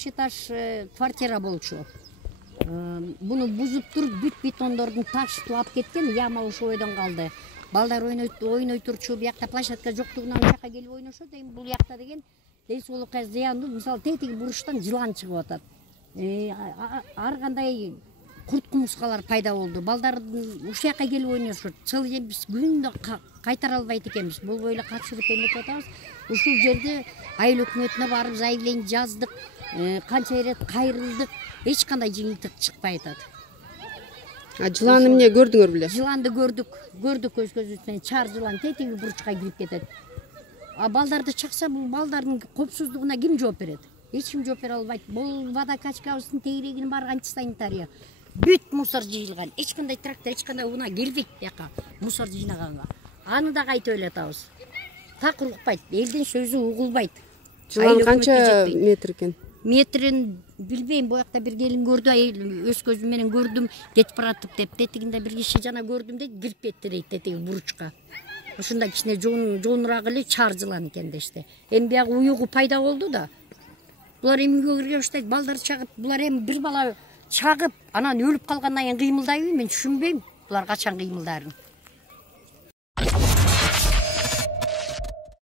первый этаж квартира болчу. Буну бузуп туруп бүт бетондордун ташытып алып кеткен, яма ошо ойдон калды. Балдар ойной турчу, буякта площадка жоктугунан ушака келип ойношот, эми бул жакта деген денсаулыкка зыяндуу. Мисалы тетиги буруштан жылан чыгып атат. Ар кандай курт кумурскалар пайда болду. Балдар ушул жака келип ойношот. Целый день биз күндө кайтара албайт экенбиз. Болбой эле катышып эметип атабыз. Ушул жерде айыл өкмөтүнө барып заявление жаздык. Канча ирет кайрылдык, эч кандай жеңилдик чыкпай атат. Жыланды эмне көрдүңөр беле? Жыланды көрдүк көз көзүбүздөн. Чар жылан тетиги бурчка кирип кетет. Балдарды чакса, бул балдардын коопсуздугуна ким жооп берет? Эч ким жооп бере албайт. Бул водокачкабыздын тегерегине барган санитария. Бүт мусор жыйылган. Эч кандай трактор, эч кандай унаа келбейт бияка мусор жыйнаганга. Аны да кайтып элетабыз. Так урукпайт, элдин сөзү угулбайт. Жылан канча метр экен? Метрин билбейм, буякта бир келин көрдү, өз көзүм менен көрдүм, кетип баратып деп, тетигинде бир киши жана көрдүм дейт, кирип кетти дейт тетиги буручка. Ушунда кичине жоонураак эле чар жылан экен дешти. Эми биягы уюгу пайда болду да. Булар эмгеге кирген баштайт, балдар чагып, булар эми бир бала чагып, анан өлүп калгандан кийин кыймылдайбы, мен түшүнбөйм булар качан кыймылдарын.